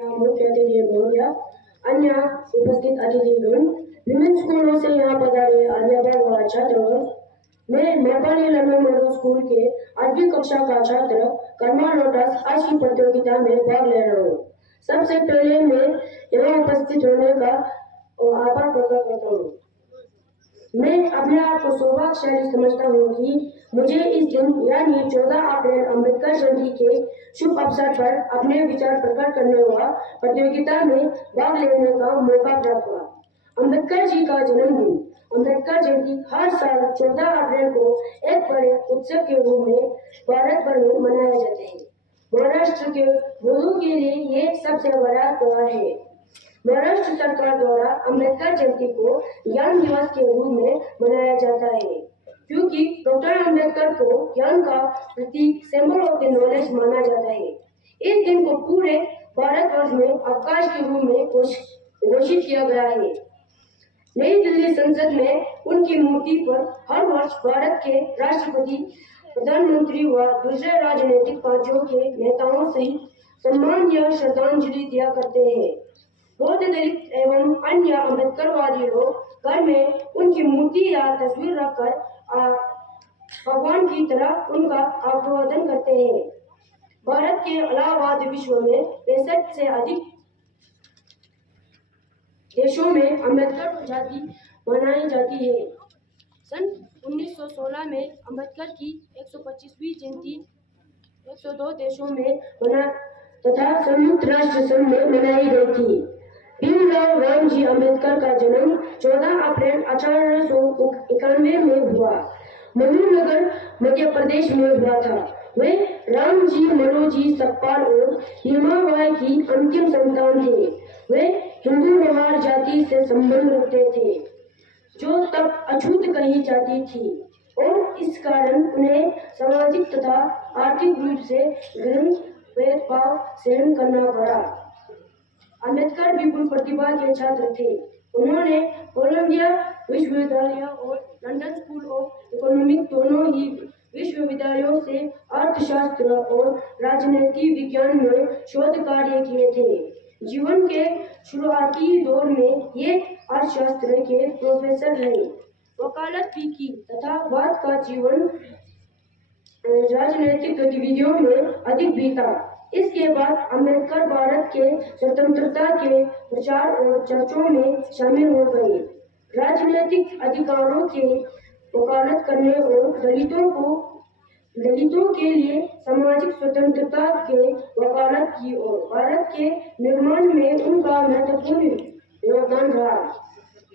मुख्य अतिथि महोदय, अन्य उपस्थित अतिथिगण, विभिन्न स्कूलों से यहाँ पधारे अध्यापक व छात्रगण, मैं मरपाली लंदन स्कूल के 8वीं कक्षा का छात्र कर्मा लोटस आज की प्रतियोगिता में भाग ले रहा हूँ। सबसे पहले मैं यहाँ उपस्थित होने का आभार प्रकट करता हूँ। मैं अपने आप को सौभाग्यशाली समझता हूँ कि मुझे इस दिन यानी 14 अप्रैल अम्बेडकर जयंती के शुभ अवसर पर अपने विचार प्रकट करने व प्रतियोगिता में भाग लेने का मौका प्राप्त हुआ। अम्बेडकर जी का जन्मदिन अम्बेडकर जयंती हर साल 14 अप्रैल को एक बड़े उत्सव के रूप में भारत भर में मनाया जाता है। महाराष्ट्र के लोगों के लिए ये सबसे बड़ा त्योहार है। महाराष्ट्र सरकार द्वारा अम्बेडकर जयंती को ज्ञान दिवस के रूप में मनाया जाता है, क्योंकि डॉक्टर अम्बेडकर को ज्ञान का प्रतीक, सिंबल ऑफ द नॉलेज माना जाता है। इस दिन को पूरे भारतवर्ष में अवकाश के रूप में घोषित किया गया है। नई दिल्ली संसद में उनकी मूर्ति पर हर वर्ष भारत के राष्ट्रपति, प्रधानमंत्री व दूसरे राजनीतिक पार्टियों के नेताओं सहित सम्मान या श्रद्धांजलि दिया करते हैं। बौद्ध, दलित एवं अन्य अम्बेडकरवादी लोग घर में उनकी मूर्ति या तस्वीर रखकर भगवान की तरह उनका अभिवादन करते हैं। भारत के अलावा विश्व में 65 से अधिक देशों में अम्बेडकर जयंती मनाई जाती है। सन 1916 में अम्बेडकर की 125वीं जयंती 102 देशों में मना तथा संयुक्त राष्ट्र संघ में मनाई गई थी। भीमराव रामजी अम्बेडकर का जन्म 14 अप्रैल 1891 में हुआ। मनुनगर मध्य प्रदेश में हुआ था। वे रामजी, मनोजी, सतपाल और हिमाबाई की अंतिम संतान थे। वे हिंदू लोहार जाति से संबंध रखते थे, जो तब अछूत कही जाती थी, और इस कारण उन्हें सामाजिक तथा आर्थिक रूप से गहन भेदभाव सहन करना पड़ा। अम्बेडकर विपुल प्रतिभा के छात्र थे। उन्होंने कोलंबिया विश्वविद्यालय और लंदन स्कूल ऑफ इकोनॉमिक्स दोनों ही विश्वविद्यालयों से अर्थशास्त्र और राजनीति विज्ञान में शोध कार्य किए थे। जीवन के शुरुआती दौर में ये अर्थशास्त्र के प्रोफेसर रहे, वकालत भी की तथा बाद का जीवन राजनीतिक गतिविधियों में अधिक बीता। इसके बाद अम्बेडकर भारत के स्वतंत्रता के प्रचार और चर्चाओं में शामिल हो गए। राजनीतिक अधिकारों के वकालत करने और दलितों के लिए सामाजिक स्वतंत्रता के वकालत की और भारत के निर्माण में उनका महत्वपूर्ण योगदान रहा।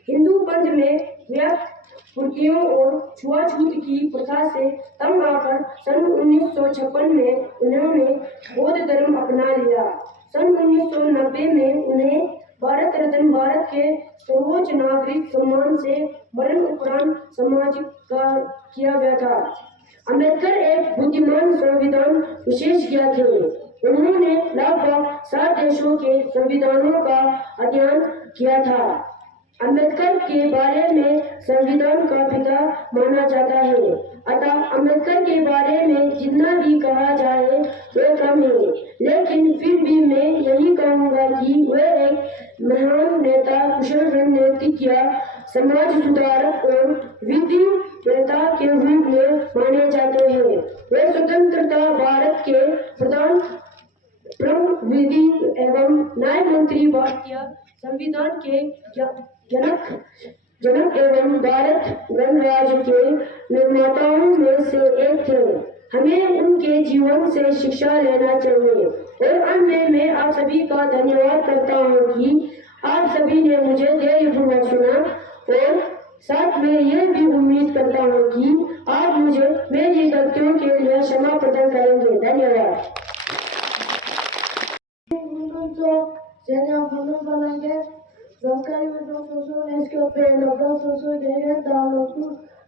हिंदू पंथ में व्यक्त कुर्तियों और छुआछूत की प्रथा से तंग आकर सन 1956 में उन्होंने बौद्ध धर्म अपना लिया। सन 1990 में उन्हें भारत रत्न, भारत के सर्वोच्च नागरिक सम्मान से मरण उपरांत सम्मानित किया गया था। अम्बेडकर एक बुद्धिमान संविधान विशेषज्ञ थे। उन्होंने लगभग 7 देशों के संविधानों का अध्ययन किया था। अम्बेडकर के बारे में संविधान का पिता माना जाता है। अतः अम्बेडकर के बारे में जितना भी कहा जाए वह कम है, लेकिन फिर भी मैं यही कहूँगा कि वह एक महान नेता, कुशल रणनीतिज्ञ, समाज सुधारक और विधिवेत्ता के रूप में माने जाते हैं। वे स्वतंत्रता भारत के प्रधान विधि एवं न्याय मंत्री, भारतीय संविधान के जनक एवं भारत गणराज्य के निर्माताओं में से एक थे। हमें उनके जीवन से शिक्षा लेना चाहिए। और अंत में मैं आप सभी का धन्यवाद करता हूँ कि आप सभी ने मुझे धैर्यपूर्वक सुना, और साथ में यह भी उम्मीद करता हूँ कि आप मुझे मेरी गलतियों के लिए क्षमा प्रदान करेंगे। धन्यवाद। Zanskar ist geprängt, das so der Download,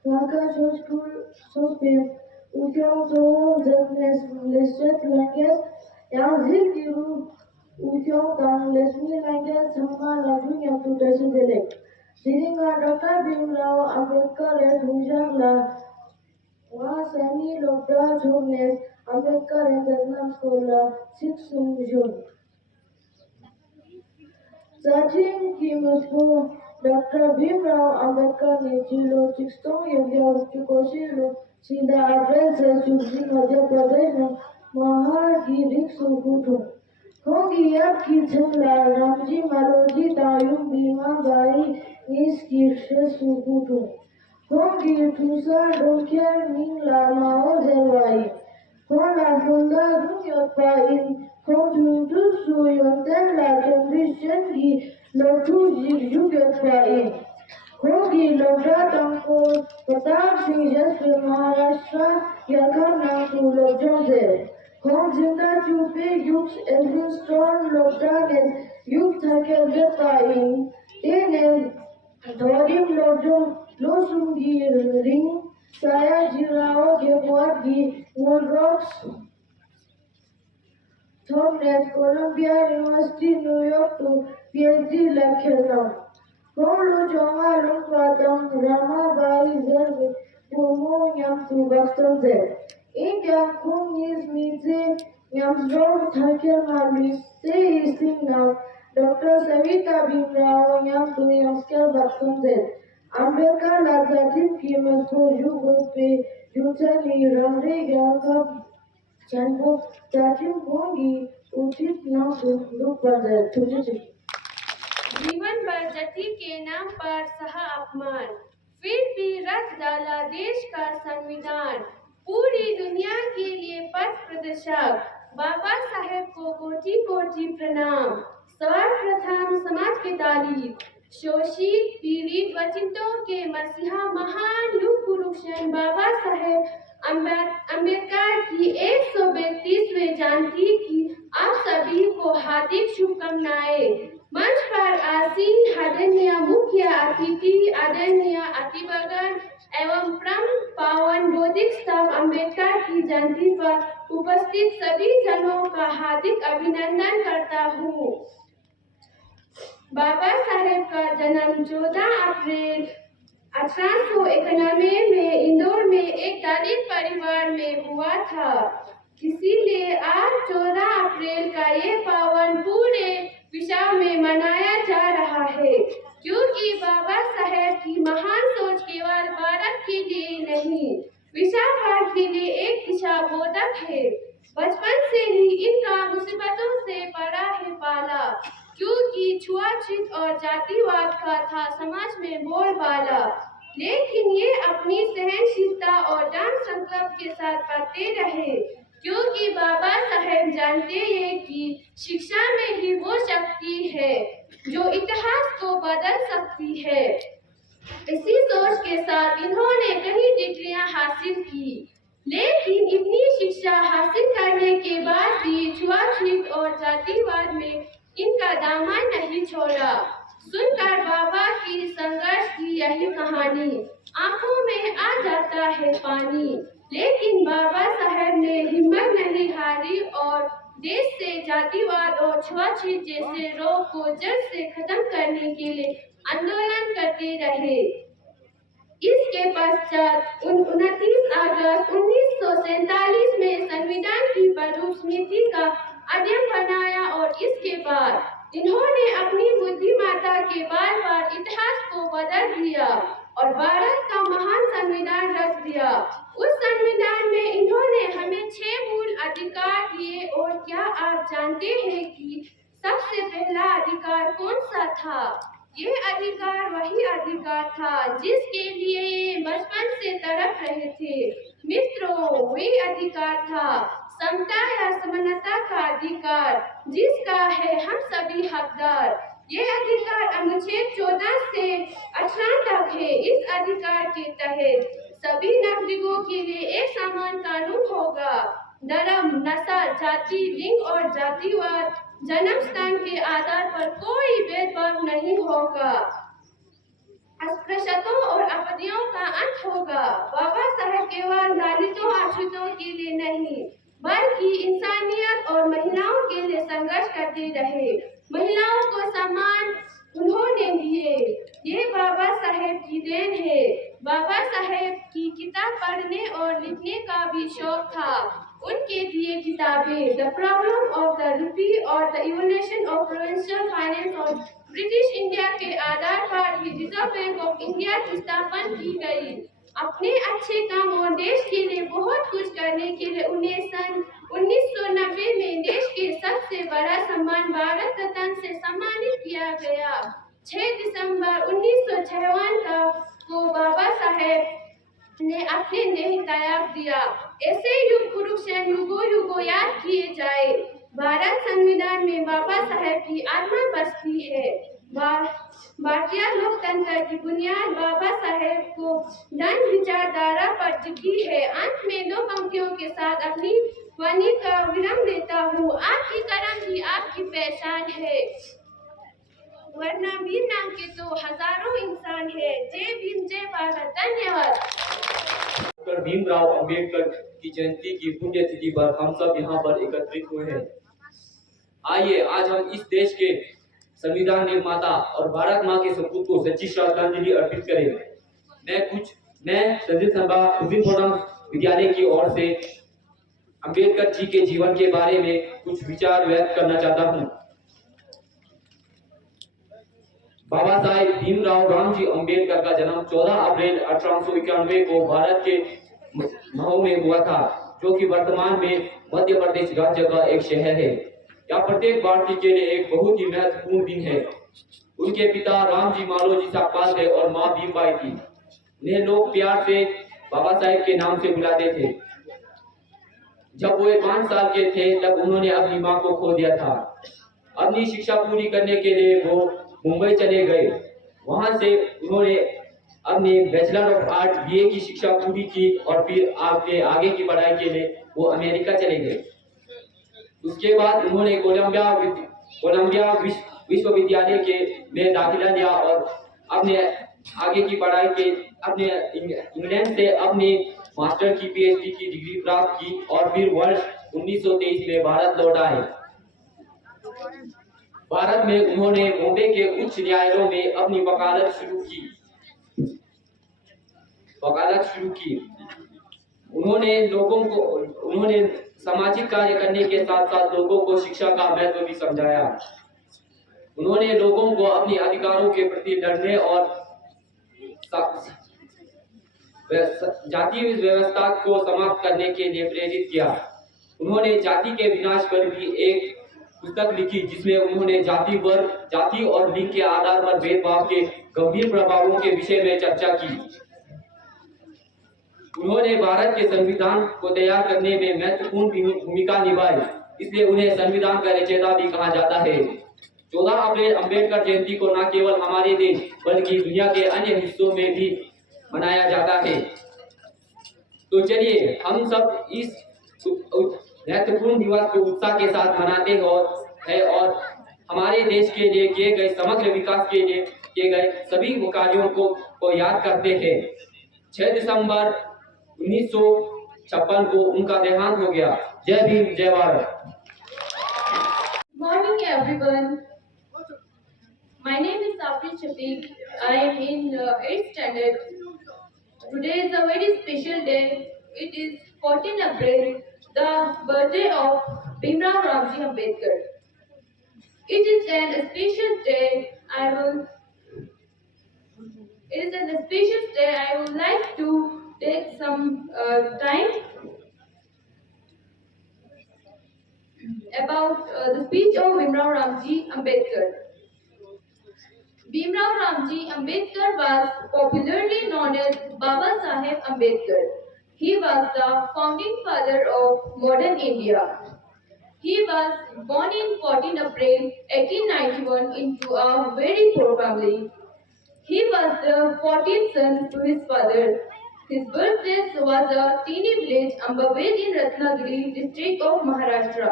Zanskar School-Stongday, so listed language, Yazil dann lesbian language, Sangha Raju Yaputation Select. Sitting at Dr. Bimrao Ambedkar at Hujangla was Sani Lotus Homeless Ambedkar International School 6 June. Searching Kimuspo, Dr. Bhimrao Ambedkar ने जिलो 16 Yogyakoshilo Sida April से सुखी मध्य प्रदेश में महागिरिक सुकुटो होगी आपकी झंडा रामजी मरोजी तायुम बीमा by इस कीर्षे सुकुटो होगी ठूसा डोंकेर नीला माओ जलवाई होना फुंदा दुनिया Kontutu suyonten la condition di lotu jugatwain. Hogi logda tamko Photang singers in Maharashtra yakana to logjonze. Hom zinda chupe yuks elvin strong logdanes yuk thakel gatwain. Tenen thorim logjon losungi ring saya jirao gebuat di Norzom. Thomas Columbia University, New York to PhD lecturer. Polo Jonga Padum Rama Bai Zerbe Tumo Nyam to Boston there. In Yang Kung is Mize Nyam Zor Thaker Mali say is thing now. Dr. Savita Bimrao Nyam to Zanskar Boston there. Ambedkar Lazatim Kimas for you go pay Jutani Ramre Gyalson. Chanpo चाचिम होंगी उचित नाम को रूप पर तुझे जीवन भर जाति के नाम पर सहा अपमान फिर भी रख डाला देश का संविधान पूरी दुनिया के लिए पथ प्रदर्शक बाबा साहेब को कोटि कोटि प्रणाम सर्वप्रथम समाज के तारीफ शोषित पीड़ित वंचितों के मसीहा महान युग पुरुष बाबा साहेब अम्बेडकर की 132वें जयंती की आप सभी को हार्दिक शुभकामनाएं। मंच पर आसीन आदरणीय मुख्य अतिथि आदरणीय अतिथिगण एवं परम पावन बौद्धिक स्तंभ अम्बेडकर की जयंती पर उपस्थित सभी जनों का हार्दिक अभिनंदन करता हूँ। बाबा साहेब का जन्म 14 अप्रैल 1891 में इंदौर में एक दलित परिवार में हुआ था। इसीलिए आज 14 अप्रैल का ये पावन पूरे विश्व में मनाया जा रहा है क्योंकि बाबा साहेब की महान सोच केवल भारत के लिए नहीं विश्व भर के लिए एक दिशा बोधक है। बचपन से ही इनका मुसीबतों से पड़ा है पाला क्योंकि छुआछूत और जातिवाद का था समाज में बोलबाला लेकिन ये अपनी सहनशीलता और दृढ़ संकल्प के साथ पढ़ते रहे क्योंकि बाबा साहेब जानते हैं कि शिक्षा में ही वो शक्ति है जो इतिहास को बदल सकती है। इसी सोच के साथ इन्होंने कई डिग्रियां हासिल की लेकिन इतनी शिक्षा हासिल करने के बाद भी छुआछूत और जातिवाद में इनका दामन नहीं छोड़ा। सुनकर बाबा की संघर्ष की यही कहानी आंखों में आ जाता है पानी लेकिन बाबा साहेब ने हिम्मत नहीं हारी और देश से जातिवाद और छुआछूत जैसे रोग को जड़ से खत्म करने के लिए आंदोलन करते रहे। इसके पश्चात 29 अगस्त 1947 में संविधान की प्रारूप समिति का अध्ययन बनाया और इसके बाद इन्होंने अपनी बुद्धिमत्ता के बार इतिहास को बदल दिया और भारत का महान संविधान रच दिया। उस संविधान में इन्होंने हमें 6 मूल अधिकार दिए और क्या आप जानते हैं कि सबसे पहला अधिकार कौन सा था? ये अधिकार वही अधिकार था जिसके लिए ये बचपन से तड़प रहे थे। मित्रों, वही अधिकार था समता या समानता का अधिकार जिसका है हम सभी हकदार। ये अधिकार अनुच्छेद 14 से 18 तक है। इस अधिकार के तहत सभी नागरिकों के लिए एक समान कानून होगा। धर्म, नस्ल, जाति, लिंग और जातिवाद, जन्म स्थान के आधार पर कोई भेदभाव नहीं होगा। अस्पृश्यताओं और आपत्तियों का अंत होगा। बाबा साहेब केवल दलितों अछूतों के लिए नहीं बल्कि इंसानियत और महिलाओं के लिए संघर्ष करते रहे। महिलाओं को सम्मान उन्होंने दिए। ये बाबा साहेब की देन है। बाबा साहेब की किताब पढ़ने और लिखने का भी शौक था। उनके दिए किताबें the problem of the rupee और the evolution of provincial finance और ब्रिटिश इंडिया के आधार पर ही रिजर्व बैंक ऑफ इंडिया की स्थापना की गई। अपने अच्छे काम और देश के लिए बहुत कुछ करने के लिए उन्हें सन 1990 में देश के सबसे बड़ा सम्मान भारत रत्न से सम्मानित किया गया। 6 दिसंबर 1956 को बाबा साहेब ने अपने देह त्याग दिया। ऐसे युग पुरुष युगों युगों याद किए जाए। भारत संविधान में बाबा साहेब की आत्मा बसती है। भारतीय लोकतंत्र की बुनियाद बाबा साहेब को दंड विचारधारा पर टिकी है। अंत में 2 पंक्तियों के साथ अपनी वाणी का विराम देता हूँ। आपकी करम ही आपकी पहचान है, वरना वीर नाम के तो हजारों इंसान है। जय भीम, जय भारत। धन्यवाद। डॉक्टर भीमराव अंबेडकर की जयंती की पुण्यतिथि पर हम सब यहाँ पर एकत्रित हुए हैं। आइए आज हम इस देश के संविधान निर्माता और भारत माँ के सपूत को सच्ची श्रद्धांजलि अर्पित करें। मैं तंजीन संबा दुजिन फोटंग विद्यालय की ओर से अंबेडकर जी के जीवन के बारे में कुछ विचार व्यक्त करना चाहता हूँ। बाबा साहेब भीमराव रामजी अंबेडकर का जन्म 14 अप्रैल 1891 को भारत के महू में हुआ था, जो कि वर्तमान में मध्य प्रदेश राज्य का एक शहर है। यह प्रत्येक भारतीय के लिए एक बहुत ही महत्वपूर्ण दिन है। उनके पिता रामजी मालोजी साहपाल थे और माँ भीमबाई थी। उन्हें लोग प्यार से बाबा साहेब के नाम से बुलाते थे। जब वे 5 साल के थे तब उन्होंने अपनी माँ को खो दिया था। अपनी शिक्षा पूरी करने के लिए वो मुंबई चले गए। वहां से उन्होंने अपनी बैचलर ऑफ आर्ट बीए की शिक्षा पूरी की और फिर आगे की पढ़ाई के लिए वो अमेरिका चले गए। उसके बाद उन्होंने कोलंबिया विश्वविद्यालय के में दाखिला लिया और अपने आगे की पढ़ाई के अपने इंग्लैंड से अपनी मास्टर की पीएचडी की डिग्री प्राप्त की और फिर वर्ष 1923 में भारत लौट आए। भारत में उन्होंने बॉम्बे के उच्च न्यायालयों में अपनी वकालत शुरू की। उन्होंने सामाजिक कार्य करने के साथ साथ लोगों को शिक्षा का महत्व भी समझाया। उन्होंने लोगों को अपने अधिकारों के प्रति लड़ने और जाति व्यवस्था को समाप्त करने के लिए प्रेरित किया। उन्होंने जाति के विनाश पर भी एक पुस्तक लिखी, जिसमें उन्होंने जाति और लिंग के आधार पर भेदभाव के गंभीर प्रभावों के विषय में चर्चा की। उन्होंने भारत के संविधान को तैयार करने में महत्वपूर्ण भूमिका निभाई, इसलिए उन्हें संविधान का रचयिता भी कहा जाता है। 14 अप्रैल अंबेडकर जयंती को न केवल हमारे देश बल्कि दुनिया के अन्य हिस्सों में भी मनाया जाता है। तो चलिए हम सब इस महत्वपूर्ण दिवस को उत्साह के साथ मनाते हैं और हमारे देश के लिए किए गए समग्र विकास के लिए किए गए सभी कार्यों को याद करते हैं। 6 दिसंबर 1956 को उनका देहांत हो गया। जय भीम, जय Bharat. Morning everyone. My name is Shafiq. I am in 8th standard. Today is a very special day. It is 14 April, the birthday of Bhimrao Ramji Ambedkar. It is an auspicious day. I would like to take some time about the speech of Bhimrao Ramji Ambedkar. Bhimrao Ramji Ambedkar was popularly known as Baba Saheb Ambedkar. He was the founding father of modern India. He was born in 14 April 1891 into a very poor family. He was the 14th son to his father. His birthplace was a teeny village Ambaved in Ratnagiri district of Maharashtra.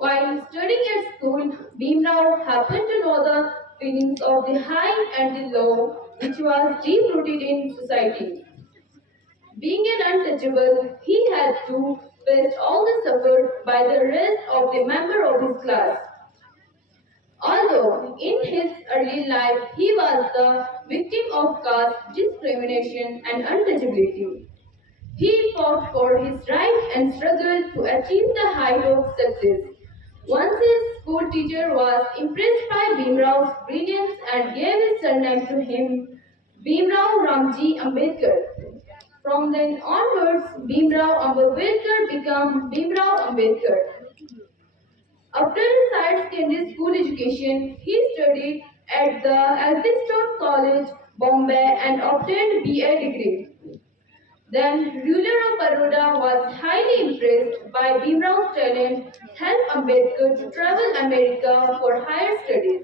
While studying at school, Bhimrao happened to know the feelings of the high and the low, which was deep rooted in society. Being an untouchable, he had to face all the suffered by the rest of the member of his class. Although in his early life he was the victim of caste discrimination and untouchability, He fought for his right and struggled to achieve the height of success. Once his school teacher was impressed by Bhimrao's brilliance and gave his surname to him, Bhimrao Ramji Ambedkar. From then onwards, Bhimrao Ambedkar became Bhimrao Ambedkar. After his higher secondary school education, he studied at the Ambedkar College, Bombay and obtained BA degree. Then, ruler of Baroda was highly impressed by Bhimrao's talent, helped Ambedkar to travel America for higher studies.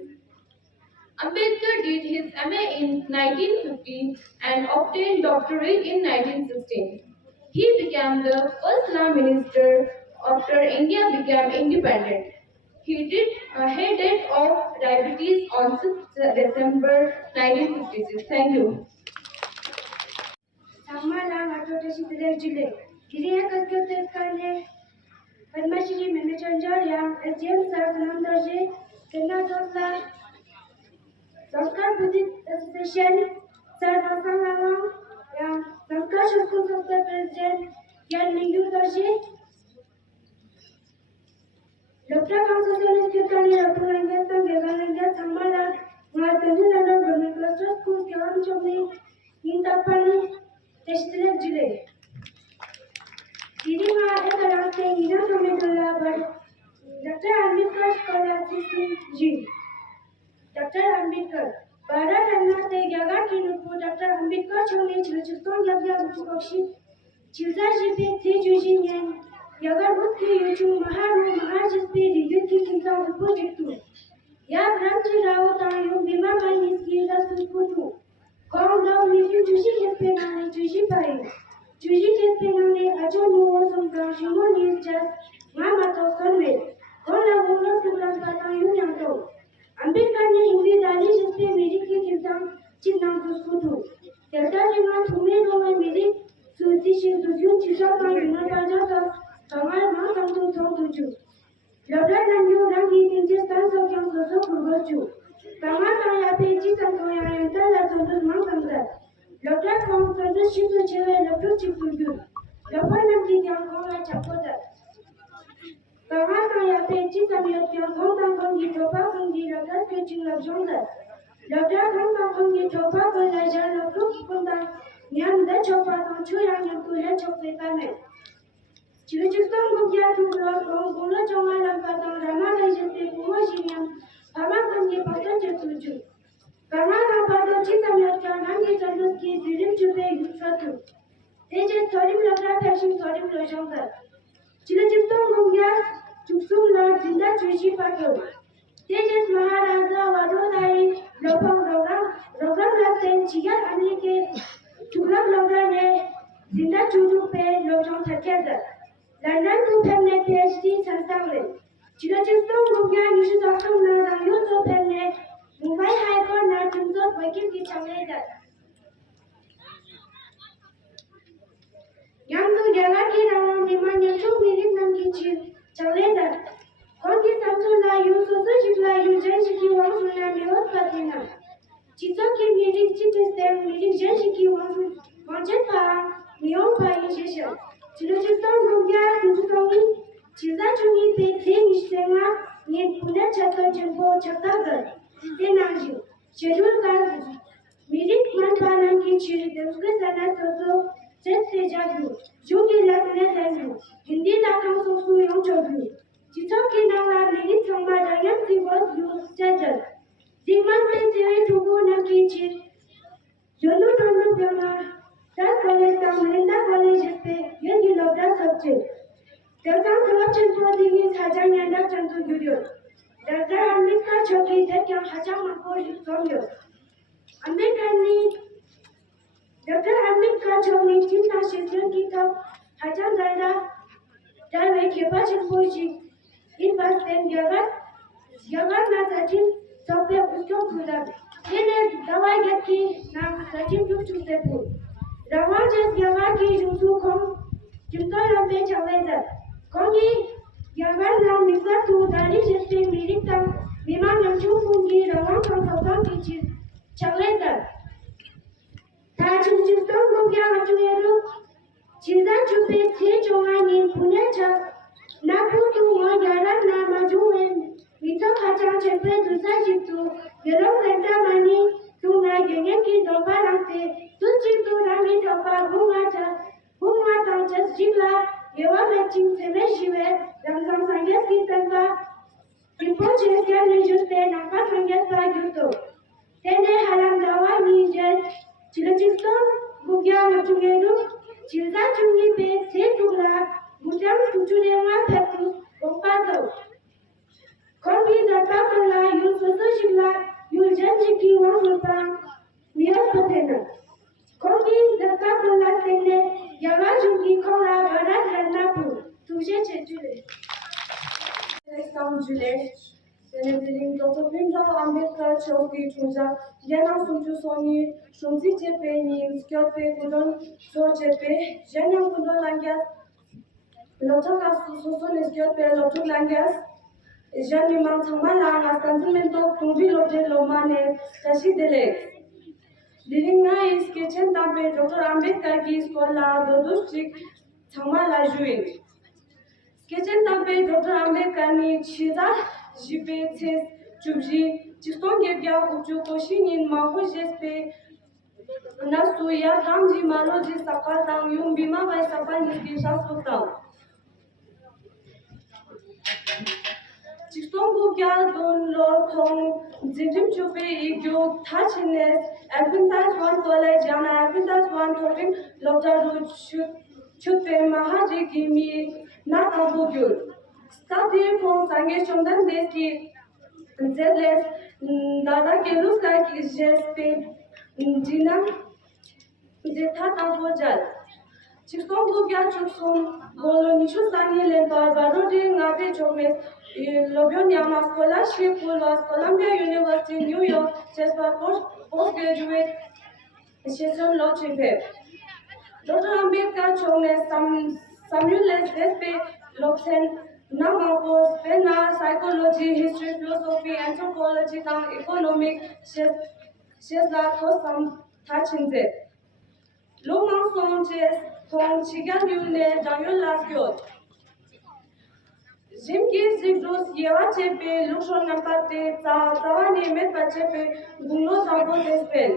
Ambedkar did his MA in 1950 and obtained doctorate in 1916. He became the first law minister after India became independent. He died of diabetes on 6th December 1956. Thank you. Samala Matotasi Jule. Giria Kaskane Padmashri Memechanjaria, as James Sarsanandaji, Kenatosa, Zanskar Buddhist Association, Sarvasanam, Zanskar School of the President, Yanni Dashi, Dr. Council of Kitani, Apurangasam, Galananga, Samala, Marpaling, Government Cluster School, Gyalson Chomni, Intapani, Teshtilet Jule. Didima Ekarante, Ina Tometula, but Dr. Ambedkar Scholarship G. Dr. Ambedkar. Bharat Annate Gyaga Kinupu, Dr. Ambedkar Choni, Chilchuston Yagya Mutukoshi, Chilza Jipi, Tejujin, and Yaga Muski Yuchu, Maharu, Mahajispi, Yuki Kinta, Projectu. Ya Branchi Ravota, Bima Maniski, Rasuputu. Kong Down with you, Jushi Kespenani, Jushi Pai. Jushi Kespenani, Ajono was on Branchimon is just Mamato Sunway. Kola Wono to Rampata Union. Ambedkar ने हिंदी दाली जिसपे मेरी की किताब चिन्हां कुसकुतु तेरा जीवन तुम्हें रो में मेरी सूती शिंदुजुन चिता का विना बाजा का कमाल मां संतु थो तुझु लड़ा नन्यो रंगी किंचे स्थान सो क्यों सोसो कुर्बचु कमाल का या पे जी संतो या यंता ला संतु मां संता लड़ा कौन संतु शिंदु चले लड़ो चिपुजु लड़ा नंगी क्या कौन ला चपोता Kama kaya pechi sabiat yang kong kong di topa kong di ragas pechi labjonda. Labda kong di topa kong lajar lokuk kong da nyam da chopa kong chuyang yang tuya chokpe kame. Chilujustong gugya tuklo kong gulo chonga lampa kong rama da jete kumo shinyam kama kong di patan jatuju. Kama kong pato chi sabiat yang hangi tandus ki dirim chupe yusratu. Teje torim labda peshin torim lojonda. Chilujustong gugya Chuksum Lord Zinda Chushi Pato. Tejas Maharaja Vadodai, Lopam Lassen, Chigat Anike, Chulab Logane, Zinda Chudu Pay, Lojong Takeda. London to Pemne PhD Sansamle. Chilachustom Gugya, Yushisam Nara, Yuto Pemne, Mumbai High Court Nartumso, Wakim Chameda. Yamdu Jalaki Ram, Dimanya 2 million Namkichi. Chalenda. Kongi Samsula, you Susujipla, you Jenshiki Wansula, Mios Patina. Chitoki Milik Chitistem, Milik Jenshiki Wanjepa, Miopa Initiation. Chilujiston Gugya, Tutomi, Chizachuni, Ping Stema, Nin Pune Chato Jumbo Chataga, Tenanju, Schedule Kazi, Milik Manpalanki Chiri, the Swiss Soso, Jesse Jadu, Jugi Latin, Hindi Lakam Sosu Yong Chobu. Chitoki Nawa, Milik Tamba, Dayam Sivos, you settle. Diman Pay to go Nakichi. Junu Tonu Pama, that college, Linda College, you love that subject. The some corruption for the is Hajang and Dr. Tudio. Dr. Ambedkar Choki, that can Hajang Mako from you. Ambedkar Dr. Ambedkar Choki, Tinta Shizun Kita, Hajang Ganda, Dawe Kepachin Puji, in Bas Ben Yagat Nazatin, Sope Usko Kudab. Then Dawai Gati, Nam Satin to Sepu. Rawajas Yagaki, Jusu Kong, Junto Lambe Chaveda. Kongi, Yagan Lam Misa to Dali Jesse Militam, Miman and Chufungi, Rawan from Photang Kitchen, Chaveda. Tajin Juston Gugya Matueru, चिजा चुपे थे चोंगानी पुनेचा नापु तू mo यारा ना मजुए मितो खाचा चेपे दुसा जितु येरो घंटा मानी तू ना गेगे की दोपा रंगते तू जितु रंगी दोपा घुमा तांचस जिला येवा मैचिंग सेमे शिवे रंगसंग संगेस की तंगा People just get me just there, not fast and get by you too. Then they had on the one me just Chilachisto, Bugia, Matugedu, Chilza to me, pay, say to la, Mutam to them, my petu, Opado. Corby the Papala, you Sosojila, you Janjiki, one pound, near Potena. Corby the Papala, Yamajuki, Kola, Barat, and Napu, to Jete. Juliet, celebrating Dr. Ambedkar Chowki Chuja, Yana Suju Soni, Shumzi Chepe, Skyope Kudon, So Chepe, Jana Kudon Langas, Lotoka Susun Skyope, Lotuk Langas, Jani Mantamala, Stanzin Mentok, Tungri Lote Lomane, Tashi Delek. Living is kitchen tampe Dr. Ambedkar ki skola Dodustik Tamala Juin. Kitchen tampe Dr. Ambedkar ni chiza jipe tes chubji School-Stongday uchu koshinin maho jespe nasu ya ramji maloji sakatang yung bima by sapan nisgisha sutang. School-Stongday Lhadon Lhadon Zim chupe igyo thachines Advintas one college jana Advintas one topping Lotaru chupe mahaji gimi not ambogul. Stop here for Sange Chondan Desi Zedless Dada Gelus like is just Jina Zeta Tambojal. School-Stongday Chukson Bolo Nishu Sani Lempa Barodi Ngate Chomes Lobion Yama Scholarship was Columbia University, New York, Chespa postgraduate session law chipe. Dr. Ambedkar Chomes Samuel Lespe Lobsen Namako Spena Psychology, History, Philosophy, Anthropology, Economic, Shesla Kosam Tachinze. Lomang Songes Hong Chigan Yune Daniel Laskyo. Jimki Zigros Yewa Chepe, Lushon Nampate, Tawani Metpa Chepe, Guno Sampo Despen.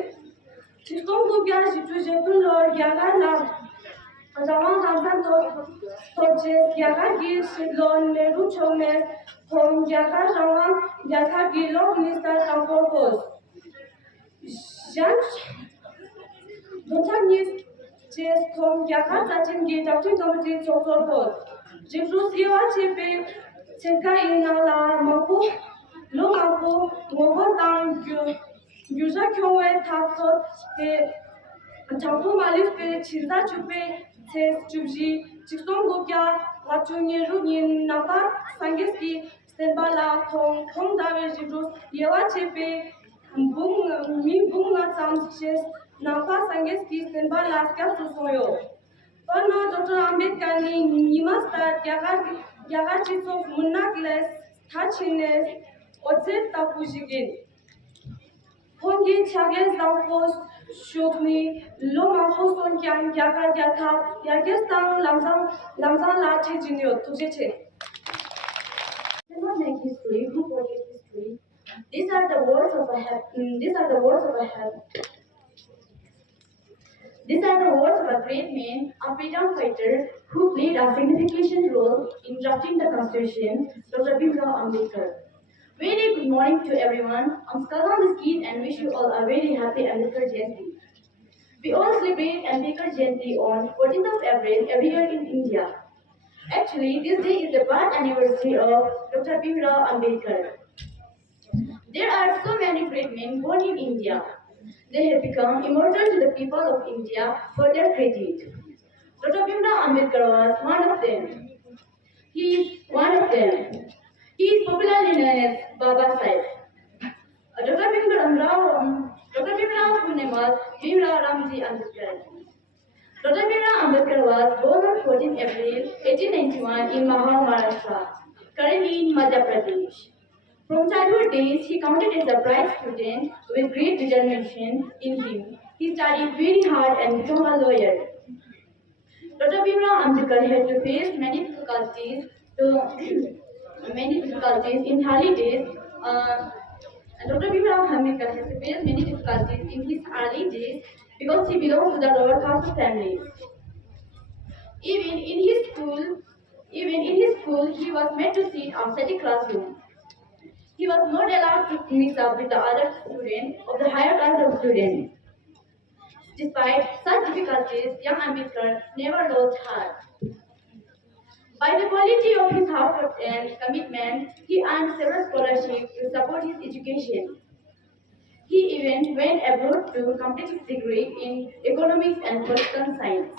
School-Stongday Jitujepun Lord Yagana, Zaman Ramsan Torches, Yagagi, Sidlon, Neru Chome, Hong Yaga Zaman, Yagagi Log Mr. Tampokos. Jan Dotanis, Ches Hong Yaga Tatingi, Dr. Committee Tokos. Jifrus Yewa Chepe, Cheka Inala, Mapu, Lomapu, Photang, Yuja Kyoe Tapsot, Tapu Malif, Chiza Chupe, Tes Chubji, School-Stongday, Wachuni Runin, Napa, Sangeski, Stanba, Hong David Jifrus, Yewa Chepe, Bunga Tam Ches, Napa, Sangeski, Stanba, Skasusoyo. Ono Dr. Ambedkar ni Nimastar, Yagachiso, Munakles, Tachines, Otset Tapujigin. Hongi Chages Dampos, Shokni, Loma Hoson Kyang, Yaga, Yagestan, Lamzan Lachi Junior, Tujeche. Cannot make history, who forget history? These are the words of a great man, a freedom fighter who played a significant role in drafting the Constitution, Dr. Ambedkar. Very good morning to everyone. I'm Skarma and wish you all a very happy Ambedkar Jyanti. We all celebrate Ambedkar Jyanti on 14th of April every year in India. Actually, this day is the birth anniversary of Dr. Ambedkar. There are so many great men born in India. They have become immortal to the people of India for their credit. Dr. Ambedkar was one of them. He is popularly known as Baba Sahib. Dr. Bhimrao name was Bhimrao Ramji Ambedkar. Dr. Ambedkar was born on 14 April 1891 in Maharashtra, currently in Madhya Pradesh. From childhood days, he counted as a bright student with great determination in him. He studied very hard and became a lawyer. Dr. Bimrao Ambedkar had to face many difficulties in early days. Dr. Bimrao Ambedkar has to face many difficulties in his early days because he belonged to the lower caste family. Even in his school, he was made to sit outside the classroom. He was not allowed to mix up with the other students of the higher class of students. Despite such difficulties, young Ambedkar never lost heart. By the quality of his hard work and commitment, he earned several scholarships to support his education. He even went abroad to complete his degree in economics and political science.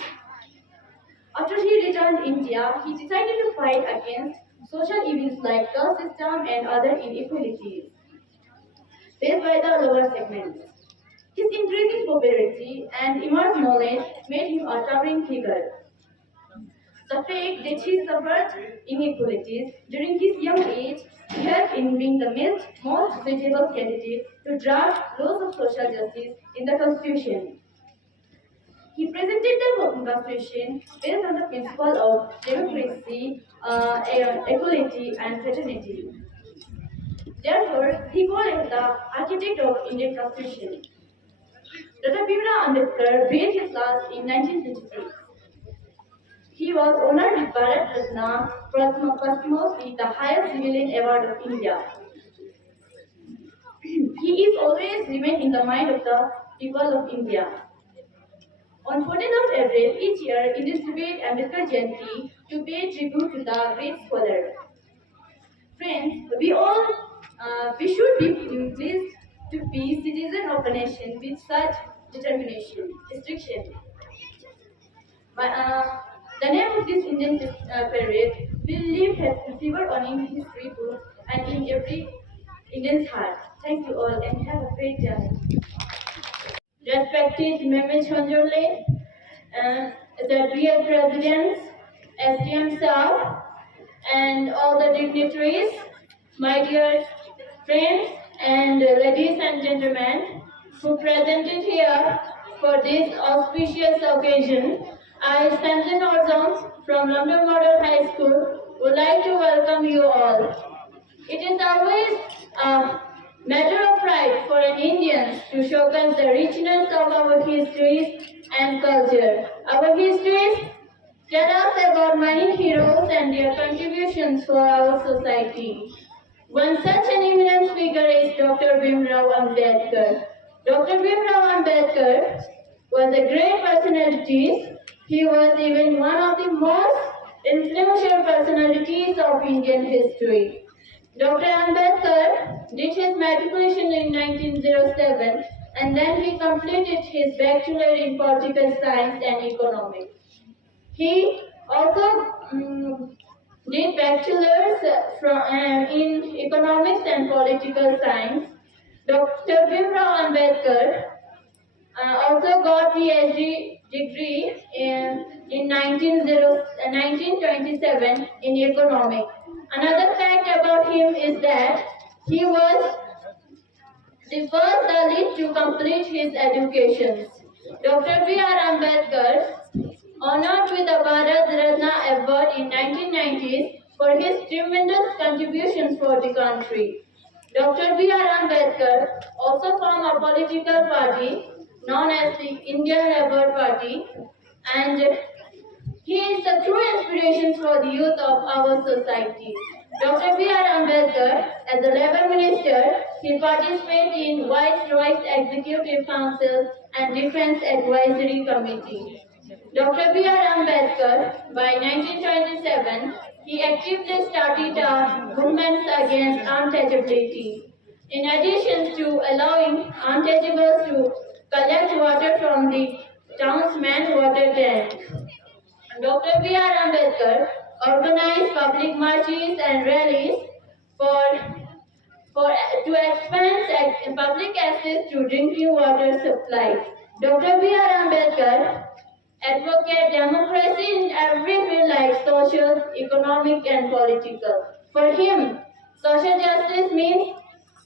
After he returned to India, he decided to fight against social evils like caste system and other inequalities faced by the lower segments. His increasing popularity and immense knowledge made him a towering figure. The fact that he suffered inequalities during his young age helped in being the most suitable candidate to draft laws of social justice in the Constitution. He presented the Constitution based on the principle of democracy, equality, and fraternity. Therefore, he called it the architect of Indian Constitution. Dr. Bimrao Ambedkar breathed his last in 1956. He was honored with Bharat Ratna, posthumously the highest civilian award of India. He is always remained in the mind of the people of India. On 14th of April each year, it is celebrated Ambedkar Jyanti to pay tribute to the great scholar. Friends, we should be pleased to be citizens of a nation with such determination, distinction. The name of this Indian parade will live forever on in history books and in every Indian's heart. Thank you all and have a great day. Respected members Honjole, the dear presidents, SDM staff, and all the dignitaries, my dear friends and ladies and gentlemen who presented here for this auspicious occasion, I, Stanzin Norzom from Lamdon Model High School, would like to welcome you all. It is always a matter of pride for an Indian to showcase the richness of our histories and culture. Our histories tell us about many heroes and their contributions for our society. One such an eminent figure is Dr. Bimrao Ambedkar. Dr. Bimrao Ambedkar was a great personality. He was even one of the most influential personalities of Indian history. Dr. Ambedkar did his matriculation in 1907 and then he completed his bachelor in political science and economics. He also did bachelor's in economics and political science. Dr. Bimrao Ambedkar also got PhD degree in 1927 in economics. Another fact about him is that he was the first Dalit to complete his education. Dr. B.R. Ambedkar, honored with the Bharat Ratna Award in 1990s for his tremendous contributions for the country. Dr. B.R. Ambedkar also formed a political party known as the Indian Labour Party, and he is the true inspiration for the youth of our society. Dr. B.R. Ambedkar, as a Labour Minister, he participated in Viceroy's Executive Council and Defence Advisory Committee. Dr. B.R. Ambedkar, by 1927, he actively started a movement against untouchability. In addition to allowing untouchables to collect water from the town's main water tank, Dr. B.R. Ambedkar organized public marches and rallies to expand public access to drinking water supply. Dr. B.R. Ambedkar advocated democracy in every field like social, economic, and political. For him, social justice means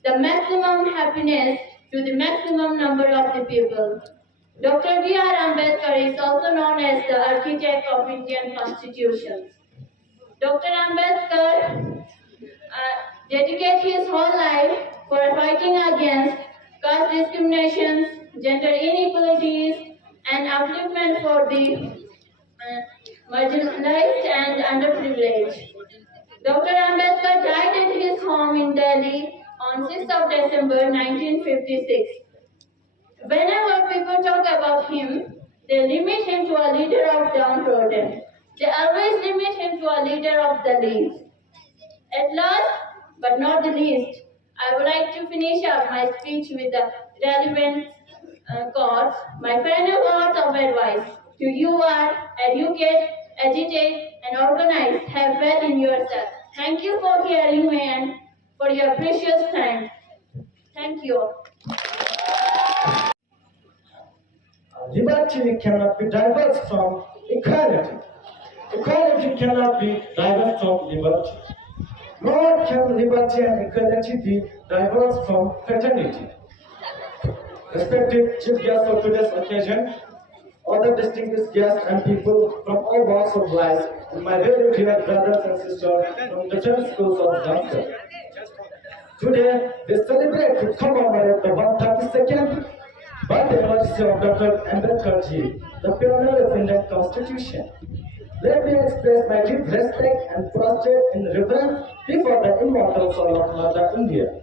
the maximum happiness to the maximum number of the people. Dr. B.R. Ambedkar is also known as the architect of Indian Constitution. Dr. Ambedkar dedicated his whole life for fighting against caste discriminations, gender inequalities, and upliftment for the marginalized and underprivileged. Dr. Ambedkar died at his home in Delhi on 6th of December 1956. Whenever people talk about him, they limit him to a leader of downtrodden. They always limit him to a leader of the least. At last, but not the least, I would like to finish up my speech with the relevant quotes. My final words of advice to you are educate, agitate, and organize. Have faith in yourself. Thank you for hearing me and for your precious time. Thank you. Liberty cannot be diverse from equality. Equality cannot be diverse from liberty. Nor can liberty and equality be diverse from fraternity. Respected Chief Guest for today's occasion, other distinguished guests and people from all walks of life, and my very dear brothers and sisters from different schools of Zanskar. Today, we celebrate to commemorate the 132nd birthday anniversary of Dr. Ambedkar ji, the pioneer of Indian Constitution. Let me express my deep respect and prostrate in reverence before the immortal soul of Mother India.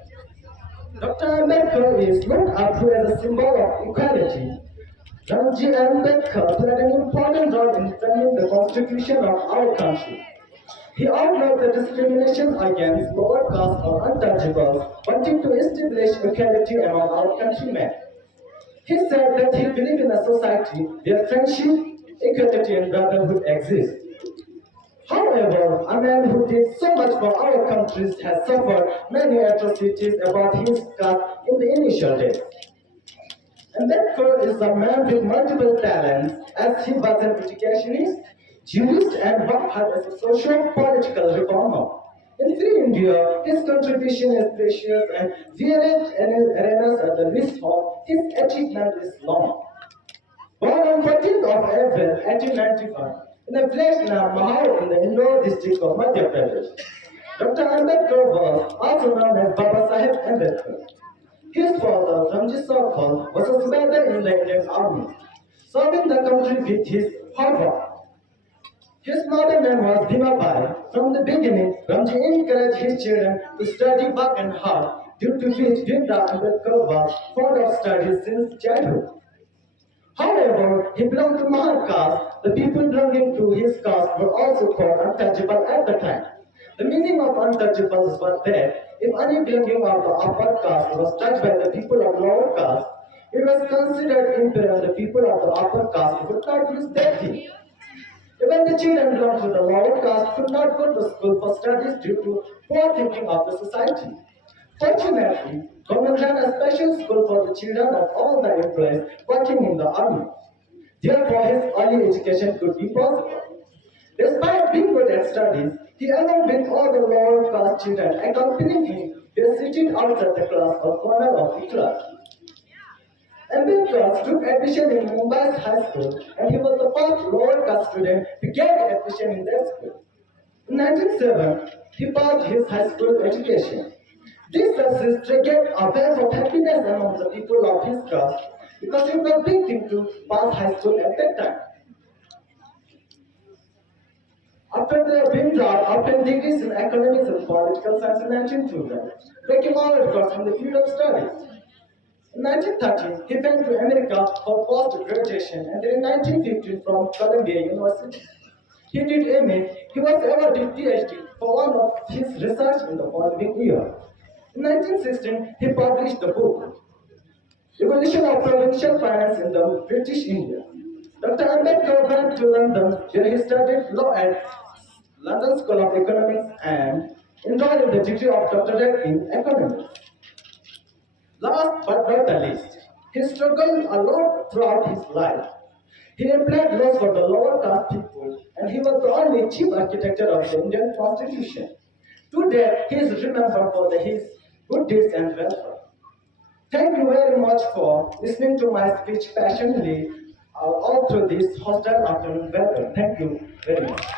Dr. Ambedkar is looked up to as a symbol of equality. Ramji Ambedkar played an important role in framing the constitution of our country. He outlawed the discrimination against lower caste or untouchables, wanting to establish equality among our countrymen. He said that he believed in a society where friendship, equality, and brotherhood exist. However, a man who did so much for our countries has suffered many atrocities about his caste in the initial days. Ambedkar is a man with multiple talents, as he was an educationist, jurist, and worked hard as a socio-political reformer. In free India, his contribution is precious, and various arenas at the list of his achievement is long. Born on 14th of April 1895 in a village near Mahar in the Indore district of Madhya Pradesh, Dr. Ambedkar was also known as Baba Saheb Ambedkar. His father, Ramji Sarkar, was a soldier in the Indian Army, serving the country with his hard work. His mother name was Bhimabai. From the beginning, Ramji encouraged his children to study, work, and hard, due to which Dr. Ambedkar was fond of studies since childhood. However, he belonged to Mahar caste. The people belonging to his caste were also called untouchable at the time. The meaning of untouchables was that if any belonging of the upper caste was touched by the people of lower caste, it was considered impure the people of the upper caste would not use that thing. Even the children belonging to the lower caste could not go to school for studies due to poor thinking of the society. Fortunately, government ran a special school for the children of all the employees working in the army. Therefore, his early education could be possible. Despite being good at studies, he along with all the lower caste children accompanying him were seated outside the class or corner of the class. Ambedkar took admission in Mumbai's high school, and he was the first lower caste student to get admission in that school. In 1907, he passed his high school education. This success triggered a wave of happiness among the people of his caste because it was a big thing to pass high school at that time. After their being dropped, obtained degrees in economics and political science in 1912, breaking all records in the field of studies. In 1913, he went to America for post-graduation, and then in 1915 from Columbia University. He did MA. He was awarded PhD for one of his research in the following year. In 1916, he published the book, Evolution of Provincial Finance in the British India. Dr. Ambedkar went to London, where he studied law at London School of Economics and enrolled in the degree of doctorate in economics. Last but not the least, he struggled a lot throughout his life. He applied laws for the lower caste people, and he was the only chief architect of the Indian Constitution. Today, he is remembered for his good deeds and welfare. Thank you very much for listening to my speech passionately all through this hostile afternoon weather. Thank you very much.